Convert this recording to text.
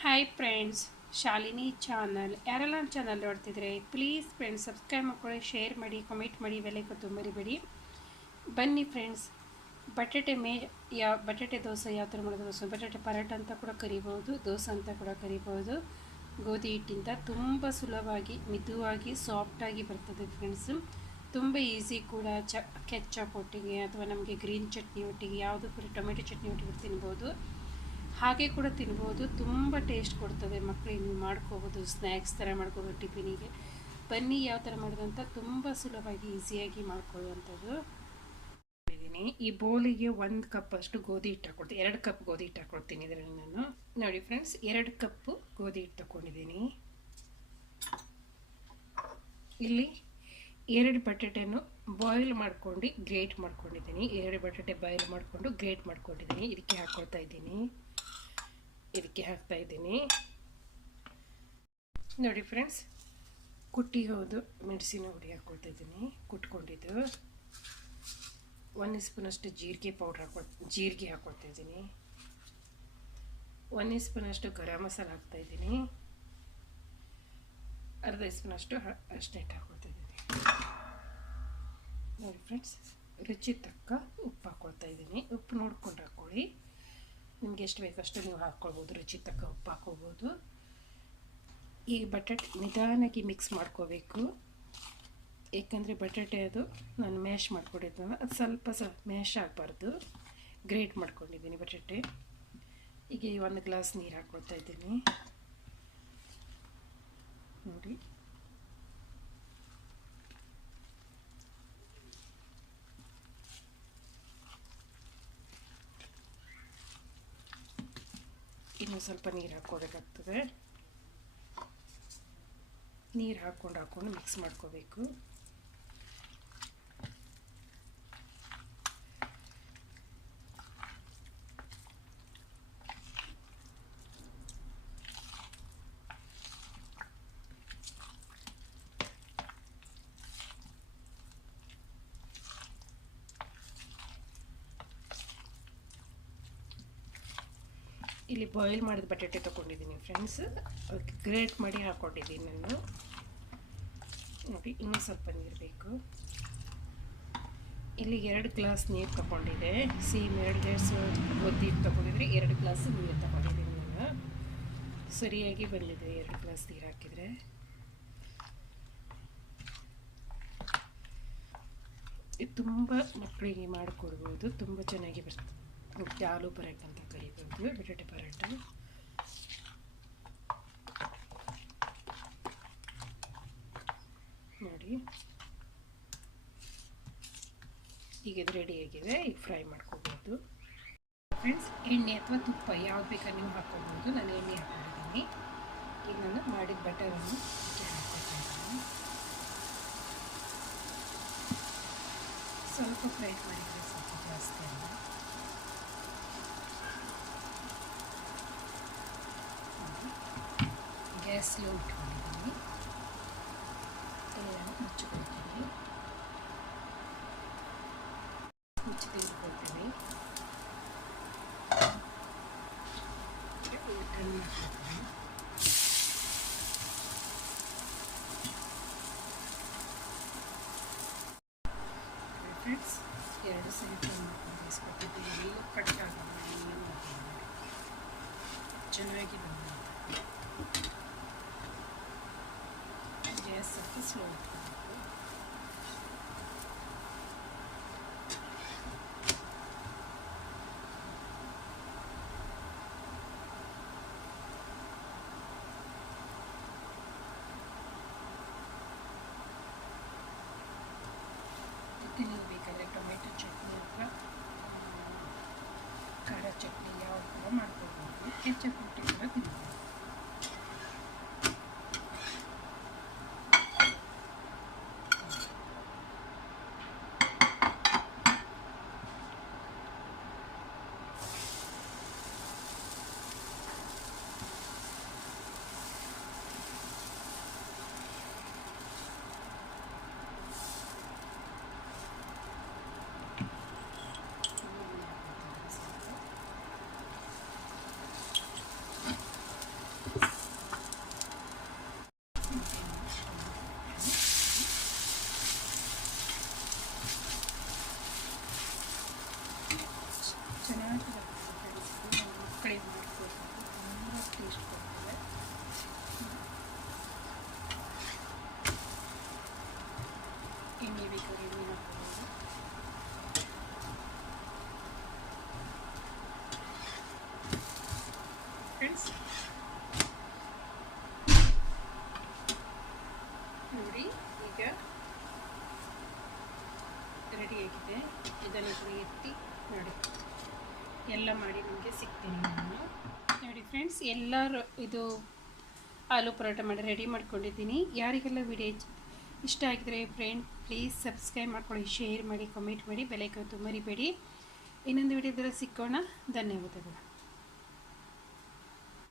Hi friends Shalini channel ಯಾರೆಲ್ಲ ನನ್ನ channel ನೋಡ್ತಿದ್ರೆ ಪ್ಲೀಸ್ ಫ್ರೆಂಡ್ಸ್ ಸಬ್ಸ್ಕ್ರೈಬ್ ಮಾಡ್ಕೊಳ್ಳಿ ಶೇರ್ ಮಾಡಿ ಕಮೆಂಟ್ ಮಾಡಿ, ಬೆಲೆ ಕೊತ್ತು ಮರಿಬೇಡಿ ಬನ್ನಿ ಫ್ರೆಂಡ್ಸ್ ಬಟಾಟೆ ಮೇ ಯಾವ ಬಟಾಟೆ ದೋಸೆ ಯಾವ ಥರ ಮಾಡೋದು ದೋಸೆ? ಬಟಾಟೆ ಪರಾಟ ಅಂತ ಕೂಡ ಕರಿಬೋದು ದೋಸೆ ಅಂತ ಕೂಡ ಕರಿಬೋದು ಗೋಧಿ ಹಿಟ್ಟಿಂದ ತುಂಬ ಸುಲಭವಾಗಿ, ಮಿದುವಾಗಿ ಸಾಫ್ಟಾಗಿ ಬರ್ತದೆ ಫ್ರೆಂಡ್ಸ್ ತುಂಬ ಈಸಿ ಕೂಡ ಚ ಕೆಚ್ಚಪ್ ಒಟ್ಟಿಗೆ ಅಥವಾ ನಮಗೆ ಗ್ರೀನ್ ಚಟ್ನಿ ಒಟ್ಟಿಗೆ ಯಾವುದು ಕೂಡ ಟೊಮೆಟೊ ಚಟ್ನಿ ಒಟ್ಟಿಗೆ ತಿನ್ಬೋದು. ಹಾಗೆ ಕೂಡ ತಿನ್ಬೋದು. ತುಂಬ ಟೇಸ್ಟ್ ಕೊಡ್ತದೆ ಮಕ್ಕಳಿಗೆ ನೀವು ಮಾಡ್ಕೋಬೋದು ಸ್ನ್ಯಾಕ್ಸ್ ಥರ ಮಾಡ್ಕೋಬೋದು ಟಿಫಿನಿಗೆ. ಬನ್ನಿ ಯಾವ ಥರ ಮಾಡೋದು ಅಂತ ತುಂಬ ಸುಲಭವಾಗಿ ಈಸಿಯಾಗಿ ಮಾಡ್ಕೊಳ್ಳುವಂಥದ್ದು. ಮಾಡಿದ್ದೀನಿ ಈ ಬೋಲಿಗೆ ಒಂದು ಕಪ್ ಅಷ್ಟು ಗೋಧಿ ಹಿಟ್ಟು ಹಾಕೊಡ್ತೀನಿ ಎರಡು ಕಪ್ ಗೋಧಿ ಹಿಟ್ಟು ಹಾಕೊಡ್ತೀನಿ ಇದರಲ್ಲಿ ನಾನು. ನೋಡಿ ಫ್ರೆಂಡ್ಸ್ ಎರಡು ಕಪ್ಪು ಗೋಧಿ ಹಿಟ್ಟು ತಗೊಂಡಿದ್ದೀನಿ ಇಲ್ಲಿ ಎರಡು ಬಟಾಟೆನು ಬಾಯ್ಲ್ ಮಾಡ್ಕೊಂಡು ಗ್ರೇಟ್ ಮಾಡ್ಕೊಂಡಿದ್ದೀನಿ. ಎರಡು ಬಟಾಟೆ ಬಾಯ್ಲ್ ಮಾಡಿಕೊಂಡು ಗ್ರೇಟ್ ಮಾಡ್ಕೊಂಡಿದ್ದೀನಿ. ಇದಕ್ಕೆ ಹಾಕ್ಕೊಳ್ತಾ ಇದ್ದೀನಿ. ಇದಕ್ಕೆ ಹಾಕ್ತಾ ಇದ್ದೀನಿ. ನೋಡಿ ಫ್ರೆಂಡ್ಸ್, ಕುಟ್ಟಿ ಹೌದು, ಮೆಣಸಿನ ಹುಡಿ ಹಾಕ್ಕೊಳ್ತಾ ಇದ್ದೀನಿ, ಕುಟ್ಕೊಂಡಿದ್ದು. ಒಂದು ಸ್ಪೂನಷ್ಟು ಜೀರಿಗೆ ಪೌಡ್ರ್ ಹಾಕೊ ಜೀರಿಗೆ ಹಾಕ್ಕೊಳ್ತಾ ಇದ್ದೀನಿ. ಒಂದು ಸ್ಪೂನಷ್ಟು ಗರಂ ಮಸಾಲ ಹಾಕ್ತಾ ಇದ್ದೀನಿ. ಅರ್ಧ ಸ್ಪೂನಷ್ಟು ಇಟ್ಟು ಹಾಕ್ಕೊಳ್ತಾ ಇದ್ದೀನಿ. ನೋಡಿ ಫ್ರೆಂಡ್ಸ್ ರುಚಿ ತಕ್ಕ ಉಪ್ಪು ಹಾಕ್ಕೊಳ್ತಾ ಇದ್ದೀನಿ. ಉಪ್ಪು ನೋಡ್ಕೊಂಡು ಹಾಕ್ಕೊಳ್ಳಿ. ನಿಮ್ಗೆ ಎಷ್ಟು ಬೇಕಷ್ಟು ನೀವು ಹಾಕ್ಕೊಳ್ಬೋದು ರುಚಿ ತಕ್ಕ ಉಪ್ಪು ಹಾಕ್ಕೋಬೋದು ಈ ಬಟಾಟೆ ನಿಧಾನಾಗಿ ಮಿಕ್ಸ್ ಮಾಡ್ಕೋಬೇಕು. ಏಕೆಂದರೆ ಬಟಾಟೆ ಅದು ನಾನು ಮ್ಯಾಶ್ ಮಾಡ್ಕೊಂಡಿದ್ದಲ್ಲ ಅದು ಸ್ವಲ್ಪ ಸ ಮ್ಯಾಶ್ ಆಗಬಾರ್ದು. ಗ್ರೇಟ್ ಮಾಡ್ಕೊಂಡಿದ್ದೀನಿ ಬಟಾಟೆ. ಈಗ ಒಂದು ಗ್ಲಾಸ್ ನೀರು ಹಾಕ್ಕೊಳ್ತಾ ಇದ್ದೀನಿ. ನೋಡಿ. ಇನ್ನೂ ಸ್ವಲ್ಪ ನೀರು ಹಾಕ್ಕೋಬೇಕಾಗ್ತದೆ. ನೀರು ಹಾಕ್ಕೊಂಡು ಹಾಕ್ಕೊಂಡು ಮಿಕ್ಸ್ ಮಾಡ್ಕೋಬೇಕು. ಇಲ್ಲಿ ಬಾಯ್ಲ್ ಮಾಡಿದ ಬಟಾಟೆ ತೊಗೊಂಡಿದ್ದೀನಿ ಫ್ರೆಂಡ್ಸ್ ಅದಕ್ಕೆ ಗ್ರೇಟ್ ಮಾಡಿ ಹಾಕ್ಕೊಂಡಿದ್ದೀನಿ ನಾನು. ನೋಡಿ, ಇನ್ನೂ ಸ್ವಲ್ಪ ನೀರು ಬೇಕು. ಇಲ್ಲಿ ಎರಡು ಗ್ಲಾಸ್ ನೀರು ತಗೊಂಡಿದೆ. ಸೇಮ್ ಎರಡು ಗ್ಲಾಸ್ ಒದ್ದಿ ತೊಗೊಂಡಿದ್ರೆ ಎರಡು ಗ್ಲಾಸ್ ನೀರು ತಗೊಂಡಿದ್ದೀನಿ ನಾನು. ಸರಿಯಾಗಿ ಬಂದಿದೆ ಎರಡು ಗ್ಲಾಸ್ ನೀರು ಹಾಕಿದರೆ. ಇದು ತುಂಬ ಮಕ್ಕಳಿಗೆ ಮಾಡಿಕೊಡ್ಬೋದು. ತುಂಬ ಚೆನ್ನಾಗಿ ಬರ್ತದೆ. ಮತ್ತು ಆಲೂ ಪರೇಟ್ ಅಂತ ಕರಿಬೋದು ಬಟಾಟೆ ಪರೇಟ್ ನೋಡಿ. ಈಗ ಇದು ರೆಡಿಯಾಗಿದೆ ಈಗ ಫ್ರೈ ಮಾಡ್ಕೋಬೋದು. ಫ್ರೆಂಡ್ಸ್ ಎಣ್ಣೆ ಅಥವಾ ತುಪ್ಪ ಯಾವ್ದು ಬೇಕಾದ್ರೆ ನೀವು ಹಾಕ್ಕೋಬೋದು. ನಾನು ಎಣ್ಣೆ ಹಾಕೊಂಡಿದ್ದೀನಿ ಈಗ ನಾನು ಮಾಡಿದ ಬಟರನ್ನು ಹಾಕ್ಕೊತಾ ಇದ್ದೀನಿ ಸ್ವಲ್ಪ ಫ್ರೈ ಮಾಡಿದರೆ ಸ್ವಲ್ಪ ಜಾಸ್ತಿ ಅಲ್ಲ. ప్రెస్లో ఉంటుంది దీన్ని ఇలా ముచ్చుకుంటుంది ముచ్చు ఇక్కడ ಗ್ಯಾಸ್ ಹಾಕಿ ಸ್ಲೋ ಇಟ್ಕೊಬೇಕು ನೀವು ಬೇಕಾದರೆ ಟೊಮೆಟೊ ಚಟ್ನಿ ಅಥವಾ ಖಾರ ಚಟ್ನಿ ಯಾವ ಕೂಡ ಮಾಡ್ಕೊಳ್ಬೋದು ಕೆಚ್ಚಪ್ ರೊಟ್ಟಿ ಕೂಡ ತಿನ್ಬೋದು ರೆಡಿಯಾಗಿದೆ ಇದನ್ನು ಕೂಡ ಎತ್ತಿ ನೋಡಿ. ಎಲ್ಲ ಮಾಡಿ ನಿಮಗೆ ಸಿಗ್ತೀನಿ ನಾನು. ನೋಡಿ ಫ್ರೆಂಡ್ಸ್ ಎಲ್ಲರೂ ಇದು ಆಲೂ ಪರೋಟ ಮಾಡಿ ರೆಡಿ ಮಾಡ್ಕೊಂಡಿದ್ದೀನಿ. ಯಾರಿಗೆಲ್ಲ ವಿಡಿಯೋ ಇಷ್ಟ ಆಗಿದ್ರೆ ಫ್ರೆಂಡ್ ಪ್ಲೀಸ್ ಸಬ್ಸ್ಕ್ರೈಬ್ ಮಾಡ್ಕೊಳ್ಳಿ ಶೇರ್ ಮಾಡಿ ಕಮೆಂಟ್ ಮಾಡಿ ಬೆಲೆ ತುಂಬ ಮರಿಬೇಡಿ. ಇನ್ನೊಂದು ವಿಡಿಯೋದಲ್ಲಿ ಸಿಕ್ಕೋಣ ಧನ್ಯವಾದಗಳು.